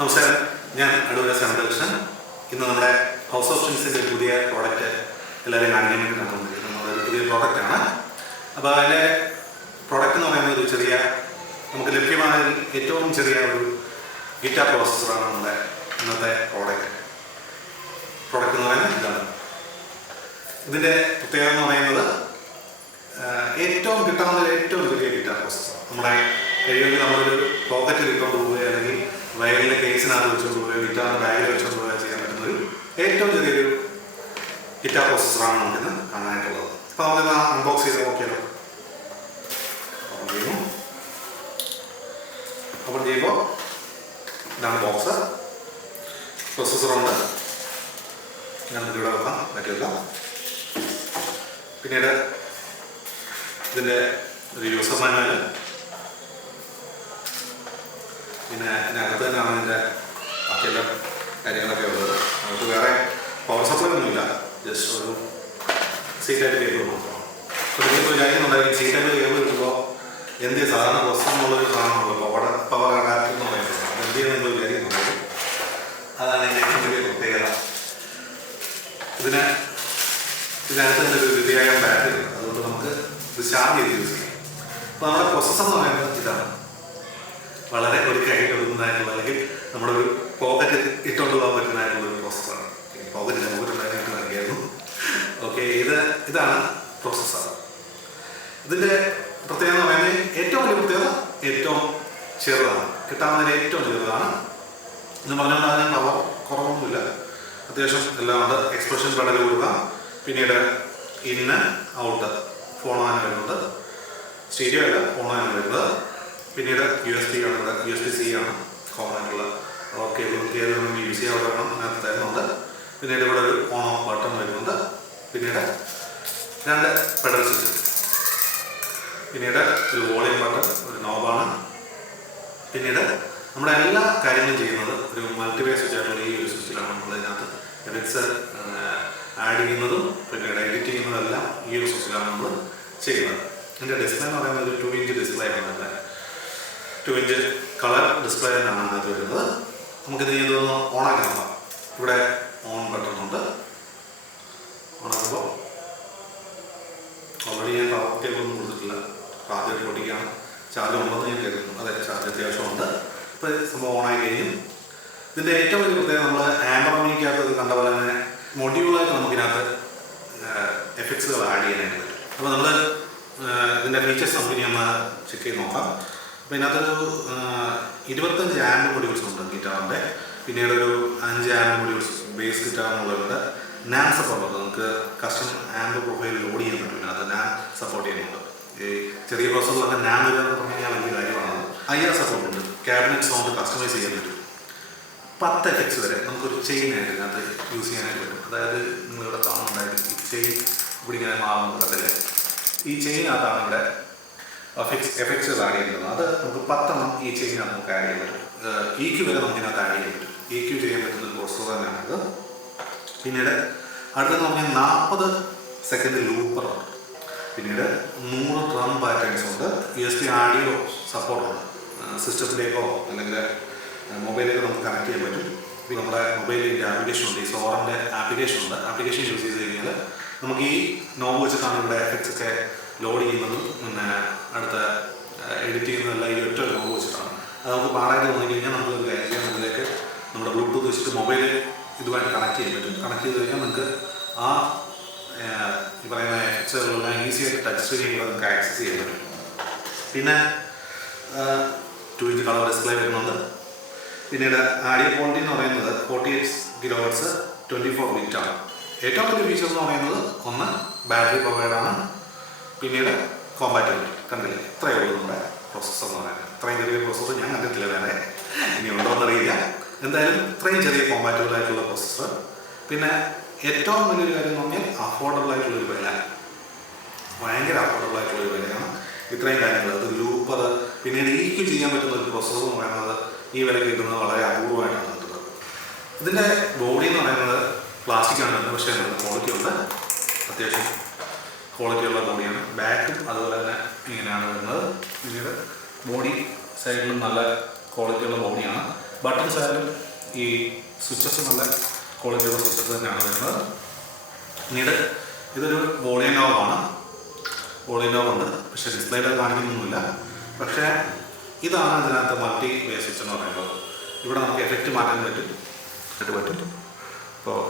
നമസ്കാരം, ഞാൻ അടൂര ശ്യാമകൃഷ്ണൻ. ഇന്ന് നമ്മുടെ ഹൗസ് ഓഫ് ഡ്രീംസിൻ്റെ പുതിയ പ്രോഡക്റ്റ് എല്ലാവരെയും കാണിക്കാൻ വേണ്ടി നടന്നുകൊണ്ടിരിക്കുന്നത് നമ്മളൊരു പുതിയ പ്രോഡക്റ്റാണ്. അപ്പോൾ അതിൻ്റെ പ്രോഡക്റ്റ് എന്ന് പറയുന്നത് ഒരു ചെറിയ, നമുക്ക് ലഭ്യമായ ഏറ്റവും ചെറിയ ഒരു ഗിറ്റാർ പ്രോസസ്സറാണ് നമ്മുടെ ഇന്നത്തെ പ്രോഡക്റ്റ് എന്ന് പറയുന്നത് ഇതാണ്. ഇതിൻ്റെ പ്രത്യേകത എന്ന് പറയുന്നത് ഏറ്റവും കിട്ടാവുന്ന ഏറ്റവും ചെറിയ ഗിറ്റാർ പ്രോസസ്സർ. നമ്മുടെ കഴിയുമെങ്കിൽ നമ്മളൊരു പോക്കറ്റിൽ ഇട്ടുകൊണ്ട് പോവുകയോ അല്ലെങ്കിൽ വയലിൻ്റെ കേസിനകത്ത് വെച്ചുകൊണ്ട് പോവുകയോ ഗിറ്റാറിൻ്റെ ബാഗിൽ വെച്ചുകൊണ്ട് പോവുകയോ ചെയ്യാൻ പറ്റുന്ന ഒരു ഏറ്റവും ചെറിയൊരു ഗിറ്റാർ പ്രോസസ്സറാണ് നമുക്കിന്ന് കാണാനായിട്ടുള്ളത്. അപ്പോൾ നമുക്കിന്ന് അൺബോക്സ് ചെയ്ത് നോക്കിയാലോ. ഓപ്പൺ ചെയ്യുമ്പോൾ ഇതാണ് ബോക്സ്. പ്രോസസ്സറുണ്ട്, നമുക്ക് ഇവിടെ വെക്കാം, പറ്റില്ല. പിന്നീട് ഇതിൻ്റെ ഒരു യൂസർ മാനുവൽ, പിന്നെ ഇതിനകത്ത് തന്നെയാണ് ഇതിൻ്റെ ബാക്കിയെല്ലാം കാര്യങ്ങളൊക്കെ ഉള്ളത്. നമുക്ക് വേറെ പവർ സപ്ലൈ ഒന്നുമില്ല, ജസ്റ്റ് ഒരു സി ടൈപ്പ് കേബിൾ മാത്രമാണ്. അപ്പോൾ നിങ്ങൾക്ക് വിചാരിക്കുന്നുണ്ടായിരിക്കും സി ടൈപ്പ് കേബിൾ കിട്ടുമ്പോൾ എന്ത് സാധാരണ പ്രശ്നം എന്നുള്ളൊരു സാധനമുള്ളൂ, പവർ അഡാപ്റ്റർ എന്ന് പറയുന്നത്. എന്ത് ചെയ്യുന്ന നിങ്ങൾ വിചാരിക്കുന്നുണ്ട്, അതാണ് ഇതിൻ്റെ ഏറ്റവും വലിയ പ്രത്യേകത. ഇതിനകത്ത് തന്നെ ഒരു വിദ്യായ ബാറ്ററി ഉണ്ട്, അതുകൊണ്ട് നമുക്ക് ഇത് ചാർജ് ചെയ്ത് യൂസ് ചെയ്യാം. അപ്പോൾ നമ്മുടെ പ്രോസസ്സർ എന്ന് പറയുന്നത് ഇതാണ്. വളരെ ഒരു കൈ കൊടുക്കുന്നതായിട്ടുള്ള, അല്ലെങ്കിൽ നമ്മുടെ ഒരു പോക്കറ്റ് ഇട്ടുകൊണ്ട് പോകാൻ പറ്റുന്നതായിട്ടുള്ള ഒരു പ്രോസസ്സറാണ്. പോക്കറ്റിൻ്റെ മുഖത്തുണ്ടായിട്ട് നൽകിയായിരുന്നു. ഓക്കെ, ഇതാണ് പ്രോസസ്സർ. ഇതിൻ്റെ പ്രത്യേകത എന്ന് പറയുന്നത് ഏറ്റവും വലിയ പ്രത്യേകത ഏറ്റവും ചെറുതാണ്, കിട്ടാവുന്നതിന് ഏറ്റവും ചെറുതാണ്. എന്ന് പറഞ്ഞുകൊണ്ട് അതിന് പവർ കുറവൊന്നുമില്ല, അത്യാവശ്യം എല്ലാം ഉണ്ട്. എക്സ്പ്രഷൻ പെഡൽ കൊടുക്കാം, പിന്നീട് ഇന്ന് ഔട്ട് ഫോണാണ് വരുന്നത്, സ്റ്റീരിയോ അല്ല ഫോണാണ് വരുന്നത്. പിന്നീട് USB ആണ്, ഇവിടെ USB-C ആണ് കോമൺ ആയിട്ടുള്ള കേബിൾ യൂസ് ചെയ്യാവുന്ന അതിനകത്ത് തരുന്നുണ്ട്. പിന്നീട് ഇവിടെ ഒരു ഓൺ ഓഫ് ബട്ടൺ വരുന്നുണ്ട്. പിന്നീട് 2 പെഡൽ സ്വിച്ച്, പിന്നീട് ഒരു വോളിയം ബട്ടൺ, ഒരു നോബാണ്. പിന്നീട് നമ്മുടെ എല്ലാ കാര്യങ്ങളും ചെയ്യുന്നത് ഒരു മൾട്ടിവേ സ്വിച്ച് ആയിട്ടുള്ള ഈ ഒരു സ്വിച്ചിലാണ്. നമ്മൾ ഇതിനകത്ത് എഫക്ട്സ് ആഡ് ചെയ്യുന്നതും പിന്നീട് എഡിറ്റ് ചെയ്യുന്നതെല്ലാം ഈ ഒരു സ്വിച്ചിലാണ് നമ്മൾ ചെയ്യുന്നത്. ഇതിൻ്റെ ഡിസ്പ്ലേ എന്ന് പറയുന്നത് ഒരു 2 ഇഞ്ച് ഡിസ്പ്ലേ ആണ്. 2 ഇഞ്ച് കളർ ഡിസ്പ്ലേ തന്നെയാണ് അതിനകത്ത് വരുന്നത്. നമുക്കിത് ഇതൊന്ന് ഓണാക്കി നോക്കാം. ഇവിടെ ഓൺ ബട്ടൺ ഉണ്ട്. ഓണാക്കുമ്പോൾ ഓൾറെഡി ഞാൻ പവർ കേബിളൊന്നും കൊടുത്തിട്ടില്ല, ആദ്യമായിട്ട് പൊട്ടിക്കുകയാണ്. ചാർജ് ഉണ്ടെന്ന് ഞാൻ കരുതുന്നു. അതെ, ചാർജ് അത്യാവശ്യമുണ്ട്. ഇപ്പോൾ സംഭവം ഓണായി കഴിഞ്ഞു. ഇതിൻ്റെ ഏറ്റവും വലിയ പ്രത്യേകത, നമ്മൾ ആംബറോണിക്കകത്ത് കണ്ട പോലെ തന്നെ മൊഡ്യൂളായിട്ട് നമുക്കിനകത്ത് എഫക്ട്സുകൾ ആഡ് ചെയ്യാനായിട്ട് പറ്റും. അപ്പോൾ നമ്മൾ ഇതിൻ്റെ ഫീച്ചേഴ്സ് നമുക്ക് ഒന്ന് ചെക്ക് ചെയ്ത് നോക്കാം. അപ്പോൾ ഇതിനകത്തൊരു 25 ആംബ് മൊഡ്യൂൾസ് ഉണ്ട് ഗിറ്റാറിൻ്റെ. പിന്നീട് ഒരു 5 ആംബ് മൊഡ്യൂൾസ് ബേസ് ഗിറ്റാറിനുള്ളവരുടെ നാൻ സപ്പോർട്ട് ഉണ്ട്. നമുക്ക് കസ്റ്റം ആംബ് പ്രൊഫൈൽ ലോഡ് ചെയ്യാൻ പറ്റും. ഇതിനകത്ത് നാൻ സപ്പോർട്ട് ചെയ്യുന്നുണ്ട്. ഈ ചെറിയ പ്രോസസ്സറിലൊക്കെ നാൻ വരിക എന്ന് പറഞ്ഞു കഴിഞ്ഞാൽ വലിയ കാര്യമാണ്. IR സപ്പോർട്ട് ഉണ്ട്. ക്യാബിനറ്റ് സൗണ്ട് കസ്റ്റമൈസ് ചെയ്യാൻ പറ്റും. 10 എഫക്ട്സ് വരെ നമുക്കൊരു ചെയിനായിട്ട് ഇതിനകത്ത് യൂസ് ചെയ്യാനായിട്ട് പറ്റും. അതായത് നിങ്ങളിവിടെ കാണുന്നുണ്ടായിരുന്നു ഈ ചെയിൻ ഇവിടെ ഇങ്ങനെ മാറുന്നത് അല്ലേ, ഈ ചെയിനകത്താണ് ഇവിടെ എഫക്ട്സ് ആഡ് ചെയ്യുന്നത്. അത് നമുക്ക് 10 എണ്ണം ഈ ചെയിനകത്ത് നമുക്ക് ആഡ് ചെയ്യാൻ പറ്റും. EQ വരെ നമുക്കിനകത്ത് ആഡ് ചെയ്യാൻ പറ്റും. EQ ചെയ്യാൻ പറ്റുന്ന ഒരു പ്രോസസ്സർ തന്നെയാണിത്. പിന്നീട് അടുത്തെന്ന് പറഞ്ഞാൽ 40 സെക്കൻഡ് ലൂപ്പറുണ്ട്. പിന്നീട് 100 ഡ്രം പാറ്റേൺസ് ഉണ്ട്. USB ആഡിയോ സപ്പോർട്ടുണ്ട്. സിസ്റ്റത്തിലേക്കോ അല്ലെങ്കിൽ മൊബൈലിലേക്കോ നമുക്ക് കണക്ട് ചെയ്യാൻ പറ്റും. ഇപ്പോൾ നമ്മുടെ മൊബൈലിൻ്റെ ആപ്ലിക്കേഷൻ ഉണ്ട്, ഈ സോറിൻ്റെ ആപ്ലിക്കേഷൻ ഉണ്ട്. ആപ്ലിക്കേഷൻ യൂസ് ചെയ്ത് കഴിഞ്ഞാൽ നമുക്ക് ഈ നോബ് വെച്ചിട്ടാണ് ഇവിടെ എഫക്ട്സ് ഒക്കെ ലോഡ് ചെയ്യുന്നതും പിന്നെ അടുത്ത എഡിറ്റ് ചെയ്യുന്നതെല്ലാം ഈ ഒറ്റ നോബ് വെച്ചിട്ടാണ്. അത് നമുക്ക് പാടായിട്ട് തോന്നി കഴിഞ്ഞാൽ നമുക്ക് ഒരു കാര്യം ചെയ്യാം, അതിലേക്ക് നമ്മുടെ ബ്ലൂടൂത്ത് വെച്ചിട്ട് മൊബൈൽ ഇതുമായിട്ട് കണക്ട് ചെയ്യാൻ പറ്റും. കണക്ട് ചെയ്ത് കഴിഞ്ഞാൽ നമുക്ക് ആ ഈ പറയുന്ന എഫക്ട്സുകളെല്ലാം ഈസി ആയിട്ട് ടച്ച് സ്ക്രീനിൽ നമുക്ക് ആക്സസ് ചെയ്യാൻ പറ്റും. പിന്നെ 2 ഇഞ്ച് കളർ ഡിസ്പ്ലേ വരുന്നുണ്ട്. പിന്നീട് ആഡിയോ ക്വാളിറ്റി എന്ന് പറയുന്നത് 48 kHz 24 bit ആണ്. ഏറ്റവും വലിയ ഫീച്ചർ എന്ന് പറയുന്നത് ഒന്ന് ബാറ്ററി പ്രൊവൈഡാണ്. പിന്നീട് കോമ്പാറ്റബിലിറ്റി. കണ്ടില്ലേ, ഇത്രയേ ഉള്ളൂ നമ്മുടെ പ്രോസസ്സർ എന്ന് പറയുന്നത്. ഇത്രയും ചെറിയ പ്രോസസ്സർ ഞാൻ കണ്ടിട്ടില്ല, വേറെ ഇനി ഉണ്ടോ എന്നറിയില്ല. എന്തായാലും ഇത്രയും ചെറിയ കോമ്പാറ്റബിൾ ആയിട്ടുള്ള പ്രോസസ്സർ. പിന്നെ ഏറ്റവും വലിയൊരു കാര്യം എന്ന് പറഞ്ഞാൽ അഫോർഡബിൾ ആയിട്ടുള്ളൊരു വില, ഭയങ്കര അഫോർഡബിൾ ആയിട്ടുള്ളൊരു വിലയാണ്. ഇത്രയും കാര്യങ്ങൾ, അത് ലൂപ്പർ, പിന്നീട് EQ ചെയ്യാൻ പറ്റുന്ന ഒരു പ്രോസസ്സർ എന്ന് പറയുന്നത് ഈ വില കിട്ടുന്നത് വളരെ അപൂർവമായിട്ടാണ് കിട്ടുന്നത്. ഇതിൻ്റെ ബോഡി എന്ന് പറയുന്നത് പ്ലാസ്റ്റിക്കാണ് വരുന്നത്, പക്ഷേ നല്ല ക്വാളിറ്റി ഉണ്ട്, അത്യാവശ്യം ക്വാളിറ്റിയുള്ള ബോഡിയാണ്. ബാക്കും അതുപോലെ തന്നെ ഇങ്ങനെയാണ് വരുന്നത്. പിന്നീട് ബോഡി സൈഡിലും നല്ല ക്വാളിറ്റിയുള്ള ബോഡിയാണ്. ബട്ടൺസ് ആയാലും ഈ സ്വിച്ചസ് നല്ല ക്വാളിറ്റിയുള്ള സ്വിച്ചസ് തന്നെയാണ് വരുന്നത്. പിന്നീട് ഇതൊരു വോളിയം നോബാണ്. വോളിയം നോബുണ്ട്, പക്ഷേ ഡിസ്പ്ലേയിൽ കാണിക്കുന്നൊന്നുമില്ല. പക്ഷേ ഇതാണ് അതിനകത്ത് മൾട്ടി വേവ് സ്വിച്ച് എന്ന് പറയുന്നത്. ഇവിടെ നമുക്ക് എഫക്റ്റ് മാറ്റാൻ പറ്റും. ഇപ്പോൾ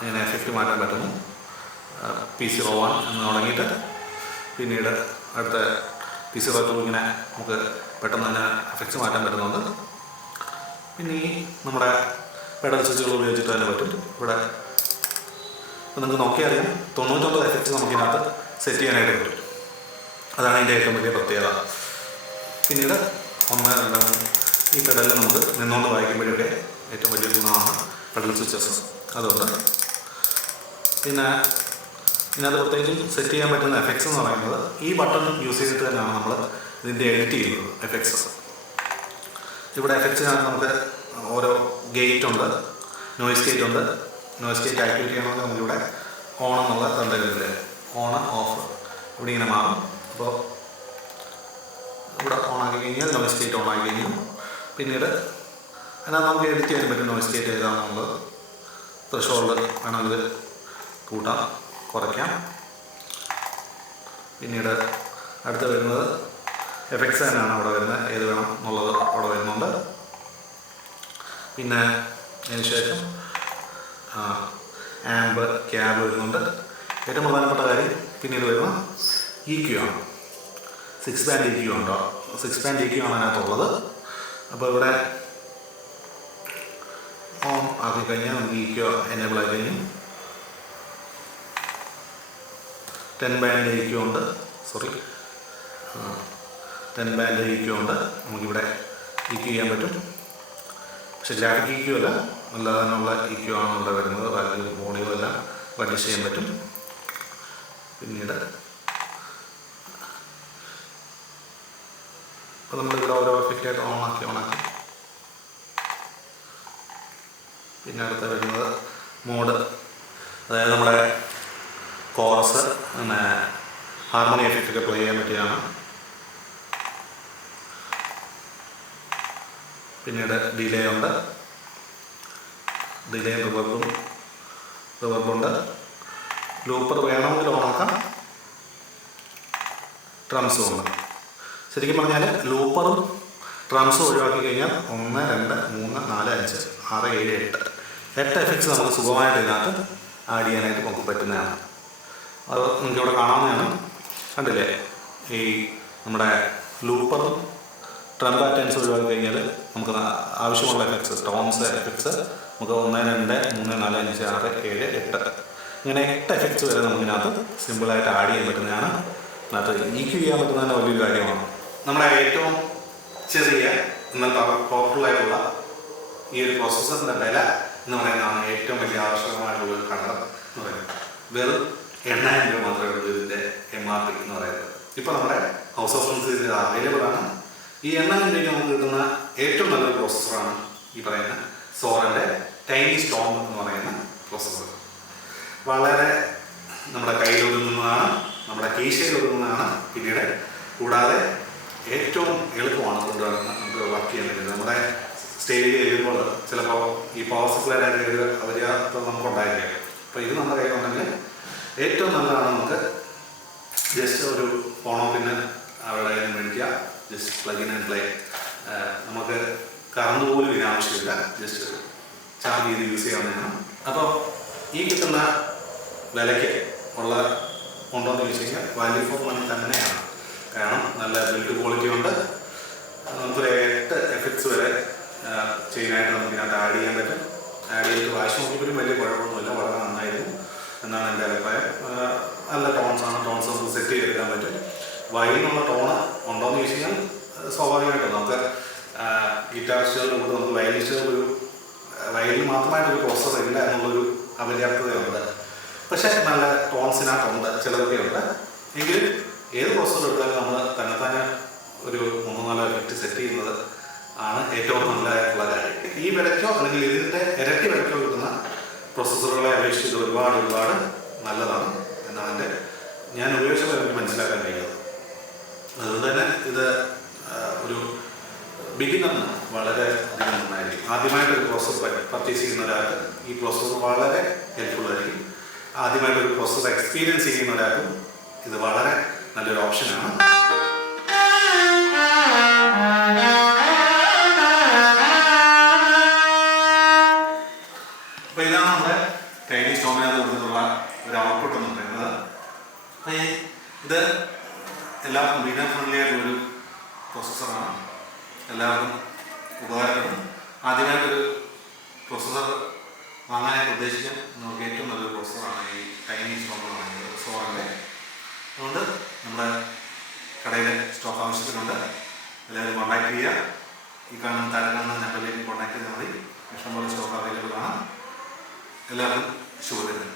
ഇങ്ങനെ എഫക്റ്റ് മാറ്റാൻ പറ്റുന്നു. P01 എന്ന് തുടങ്ങിയിട്ട് പിന്നീട് അടുത്ത P02 ഇങ്ങനെ നമുക്ക് പെട്ടെന്ന് തന്നെ എഫക്ട്സ് മാറ്റാൻ പറ്റുന്നുണ്ട്. പിന്നെ ഈ നമ്മുടെ പെഡൽ സ്വിച്ചുകൾ ഉപയോഗിച്ചിട്ട് തന്നെ പറ്റും. ഇവിടെ ഇപ്പോൾ നിങ്ങൾക്ക് നോക്കിയാൽ അറിയാം 99 എഫക്ട്സ് നമുക്കിതിനകത്ത് സെറ്റ് ചെയ്യാനായിട്ട് പറ്റും. അതാണ് ഇതിൻ്റെ ഏറ്റവും വലിയ പ്രത്യേകത. പിന്നീട് 1, 2, 3 ഈ പെഡലിൽ നമുക്ക് നിന്നുകൊണ്ട് വായിക്കുമ്പോഴൊക്കെ ഏറ്റവും വലിയ ഗുണമാണ് പെഡൽ സ്വിച്ചസ്. അതുകൊണ്ട് പിന്നെ ഇതിനകത്ത് പ്രത്യേകിച്ചും സെറ്റ് ചെയ്യാൻ പറ്റുന്ന എഫക്ട്സ് എന്ന് പറയുന്നത് ഈ ബട്ടൺ യൂസ് ചെയ്തിട്ട് തന്നെയാണ് നമ്മൾ ഇതിൻ്റെ എഡിറ്റ് ചെയ്യുന്നത്. എഫക്ട്സ് ഇവിടെ എഫക്ട്സിനകത്ത് നമുക്ക് ഓരോ ഗേറ്റ് ഉണ്ട്, നോയ്സ് ഗേറ്റ് ഉണ്ട്. നോയ്സ് ഗേറ്റ് ആക്ടിവേറ്റ് ചെയ്യണമെങ്കിൽ നമുക്കിവിടെ ഓൺ എന്നുള്ള തന്നില്ലേ, ഓൺ ഓഫ് ഇവിടെ ഇങ്ങനെ മാറും. അപ്പോൾ ഇവിടെ ഓൺ ആക്കി കഴിഞ്ഞാൽ നോയ്സ് ഗേറ്റ് ഓൺ ആക്കി കഴിഞ്ഞു. പിന്നീട് അതിനകത്ത് നമുക്ക് എഡിറ്റ് ചെയ്യാൻ പറ്റും നോയ്സ് ഗേറ്റ് ഏതാണെന്നുള്ളത്. ത്രെഷോൾഡ് വേണമെങ്കിൽ കൂട്ടാം, കുറയ്ക്കാം. പിന്നീട് അടുത്ത് വരുന്നത് എഫക്ട്സ് തന്നെയാണ് അവിടെ വരുന്നത്, ഏത് വേണം എന്നുള്ളത് അവിടെ വരുന്നുണ്ട്. പിന്നെ അതിന് ശേഷം ആംബ്, ക്യാബ് വരുന്നുണ്ട്. ഏറ്റവും പ്രധാനപ്പെട്ട കാര്യം പിന്നീട് വരുന്ന EQ ആണ്. 6 ബാൻഡ് EQ ഉണ്ടോ? 6 ബാൻഡ് EQ ആണ് അതിനകത്തുള്ളത്. അപ്പോൾ ഇവിടെ ഓൺ ആക്കി കഴിഞ്ഞാൽ നമുക്ക് EQ എനേബിൾ ആയി കഴിഞ്ഞു. 10 ബാൻഡ് EQ ഉണ്ട്. 10 ബാൻഡ് EQ ഉണ്ട്. നമുക്കിവിടെ EQ ചെയ്യാൻ പറ്റും. പക്ഷെ ഗ്രാഫിക് EQ അല്ല, അല്ലാതെന്നുള്ള EQ ആണ് ഇവിടെ വരുന്നത്. വാല്യൂ വോളിയം എല്ലാം അഡ്ജസ്റ്റ് ചെയ്യാൻ പറ്റും. പിന്നീട് അപ്പോൾ നമ്മളിവിടെ ഓരോ എഫക്റ്റായിട്ട് ഓണാക്കി. പിന്നെ അടുത്ത വരുന്നത് മോഡ്, അതായത് നമ്മുടെ കോറസ് പിന്നെ ഹാർമണി എഫക്റ്റൊക്കെ പ്ലേ ചെയ്യാൻ പറ്റിയതാണ്. പിന്നീട് ഡിലേ ഉണ്ട്, ഡിലേ റിവർബുണ്ട്. ലൂപ്പർ വേണമെങ്കിൽ ഓണാക്കാം. ട്രംസും ഉണ്ട്. ശരിക്കും പറഞ്ഞാൽ ലൂപ്പറും ട്രംസും ഒഴിവാക്കി കഴിഞ്ഞാൽ 1, 2, 3, 4, 5, 6, 7, 8 എഫക്ട്സ് നമുക്ക് സുഖമായിട്ട് ഇതിനകത്ത് ആഡ് ചെയ്യാനായിട്ട് നമുക്ക് പറ്റുന്നതാണ്. അത് നിങ്ങൾക്ക് ഇവിടെ കാണാവുന്നതാണ്. കണ്ടില്ലേ, ഈ നമ്മുടെ ലൂപ്പറും ട്രം പാറ്റേൺസ് ഒഴിവാക്കി കഴിഞ്ഞാൽ നമുക്ക് ആവശ്യമുള്ള എഫക്ട്സ്, ടോൺസ് എഫക്ട്സ് നമുക്ക് 1, 2, 3, 4, 5, 6, 7, 8 ഇങ്ങനെ 8 എഫക്ട്സ് വരെ നമുക്കിതിനകത്ത് സിമ്പിളായിട്ട് ആഡ് ചെയ്യാൻ പറ്റുന്നതാണ്. അതിനകത്ത് EQ ചെയ്യാൻ പറ്റുന്നതിന് വലിയൊരു കാര്യമാണ്. നമ്മുടെ ഏറ്റവും ചെറിയ എന്നാൽ പവർഫുള്ളായിട്ടുള്ള ഈ ഒരു പ്രോസസ്സറിൻ്റെ വില എന്ന് പറയുന്നതാണ് ഏറ്റവും വലിയ ആകർഷകമായിട്ടുള്ള ഒരു ഘടകം എന്ന് പറയുന്നത്. വെറും 8,000 രൂപ മാത്രമേ ഉള്ളൂ ഇതിൻ്റെ MRP എന്ന് പറയുന്നത്. ഇപ്പോൾ നമ്മുടെ ഹൗസ് ഓഫ് ഫ്രണ്ട്സ് ഇതിൽ അവൈലബിൾ ആണ്. ഈ 8,000 രൂപയ്ക്ക് നമുക്ക് കിട്ടുന്ന ഏറ്റവും നല്ലൊരു പ്രോസസ്സറാണ് ഈ പറയുന്ന സോറൻ്റെ ടൈനി സ്റ്റോം എന്ന് പറയുന്ന പ്രോസസ്സർ. വളരെ നമ്മുടെ കയ്യിൽ ഒതുങ്ങുന്നതാണ്, നമ്മുടെ കീശയിൽ ഒതുങ്ങുന്നതാണ്. പിന്നീട് കൂടാതെ ഏറ്റവും എളുപ്പമാണ് കൊണ്ടുവരുന്നത്, നമുക്ക് വർക്ക് ചെയ്യാൻ പറ്റുന്നത്. നമ്മുടെ സ്റ്റേജിൽ കഴിയുമ്പോൾ ചിലപ്പോൾ ഈ പവർ സപ്ലൈയുടെ ഒരു അവര്യാദം നമുക്കുണ്ടായിരിക്കും. അപ്പോൾ ഇത് നമ്മുടെ കയ്യിലുണ്ടെങ്കിൽ ഏറ്റവും നല്ലതാണ്. നമുക്ക് ജസ്റ്റ് ഒരു ഫോണോ പിന്നെ അവിടെ നിന്ന് മേടിക്കുക, just plug in and play. നമുക്ക് കറണ്ട് പോലും ഇതിന് ആവശ്യമില്ല, ജസ്റ്റ് ചാർജ് ചെയ്ത് യൂസ് ചെയ്യാവുന്നതാണ്. അപ്പോൾ ഈ കിട്ടുന്ന വിലയ്ക്ക് ഉള്ള ഉണ്ടോയെന്ന് ചോദിച്ചു കഴിഞ്ഞാൽ വാല്യൂ ഫോർ മണി തന്നെയാണ്. കാരണം നല്ല ബിൽഡ് ക്വാളിറ്റി ഉണ്ട്. നമുക്കൊരു 8 എഫക്ട്സ് വരെ ചെയ്യാനായിട്ട് നമുക്ക് ഇതിനകത്ത് ആഡ് ചെയ്യാൻ പറ്റും. ആഡ് ചെയ്തിട്ട് വായിച്ച് നോക്കിയപ്പോഴും വലിയ കുഴപ്പമൊന്നുമില്ല, വളരെ നന്നായിരുന്നു എന്നാണ് എൻ്റെ അഭിപ്രായം. നല്ല ടോൺസാണ്, ടോൺസ് നമുക്ക് സെറ്റ് ചെയ്തെടുക്കാൻ പറ്റും. വയലിനുള്ള ടോണ് ഉണ്ടോയെന്ന് ചോദിച്ചു കഴിഞ്ഞാൽ സ്വാഭാവികമായിട്ടും നമുക്ക് ഗിറ്റാറിസ്റ്റുകളുടെ കൂടെ നമുക്ക് വയലിനിസ്റ്റുകൾ വയലിൽ മാത്രമായിട്ടൊരു പ്രോസസ്സർ ഇല്ല എന്നുള്ളൊരു അപര്യാപ്തതയുണ്ട്. പക്ഷേ നല്ല ടോൺസിനകത്തുണ്ട്, ചിലതൊക്കെ ഉണ്ട്. എങ്കിലും ഏത് പ്രോസസ്സർ എടുത്താലും നമ്മൾ തന്നെത്താനെ ഒരു 3-4 എഫക്റ്റ് സെറ്റ് ചെയ്യുന്നത് ആണ് ഏറ്റവും നല്ലതായിട്ടുള്ള കാര്യം. ഈ വിലയ്ക്കോ അല്ലെങ്കിൽ ഇതിൻ്റെ ഇരട്ടി വിലയ്ക്കോ കിട്ടുന്ന പ്രോസസ്സറുകളെ അപേക്ഷിച്ച് ഒരുപാട് നല്ലതാണ് എന്നാണ് ഞാൻ ഉപയോഗിച്ചപ്പോൾ എനിക്ക് മനസ്സിലാക്കാൻ കഴിയുന്നത്. അതുകൊണ്ട് തന്നെ ഇത് ഒരു ബിഗിനറിന് വളരെ അധികം നന്നായിരിക്കും. ആദ്യമായിട്ടൊരു പ്രോസസ്സർ പർച്ചേസ് ചെയ്യുന്ന ഒരാൾക്ക് ഈ പ്രോസസ്സർ വളരെ ഹെൽപ്ഫുൾ ആയിരിക്കും. ആദ്യമായിട്ടൊരു പ്രോസസ്സർ എക്സ്പീരിയൻസ് ചെയ്യുന്ന ഒരാൾക്കും ഇത് വളരെ നല്ലൊരു ഓപ്ഷനാണ്. അപ്പോൾ ഇതാണ് നമ്മുടെ ടൈനി സ്റ്റോമിനകത്ത് കൊടുത്തിട്ടുള്ള ഒരു ഔട്ട്പുട്ട് എന്ന് പറയുന്നത്. അപ്പോൾ ഇത് എല്ലാവർക്കും ബിഗിനർ ഫ്രണ്ട്ലി ആയിട്ടുള്ളൊരു പ്രോസസ്സറാണ്. എല്ലാവർക്കും ഉപകാരപ്പെടും. ആദ്യമായിട്ടൊരു പ്രോസസ്സർ വാങ്ങാനായിട്ട് ഉദ്ദേശിക്കാൻ നമുക്ക് ഏറ്റവും നല്ലൊരു പ്രോസസ്സറാണ് ഈ ടൈനി സ്റ്റോമർ വാങ്ങിയത് സോറിൻ്റെ. അതുകൊണ്ട് നമ്മുടെ കടയിലെ സ്റ്റോക്ക് ആവശ്യത്തിനുണ്ട്. എല്ലാവരും കോൺടാക്ട് ചെയ്യുക. ഈ കാണുന്ന താഴെ കാണുന്ന നമ്പറിലേക്ക് കോൺടാക്ട് ചെയ്താൽ മതി. ഇഷ്ടംപോലെ സ്റ്റോക്ക് അവൈലബിൾ ആണ്. എല്ലാവർക്കും ശുഭദിനം.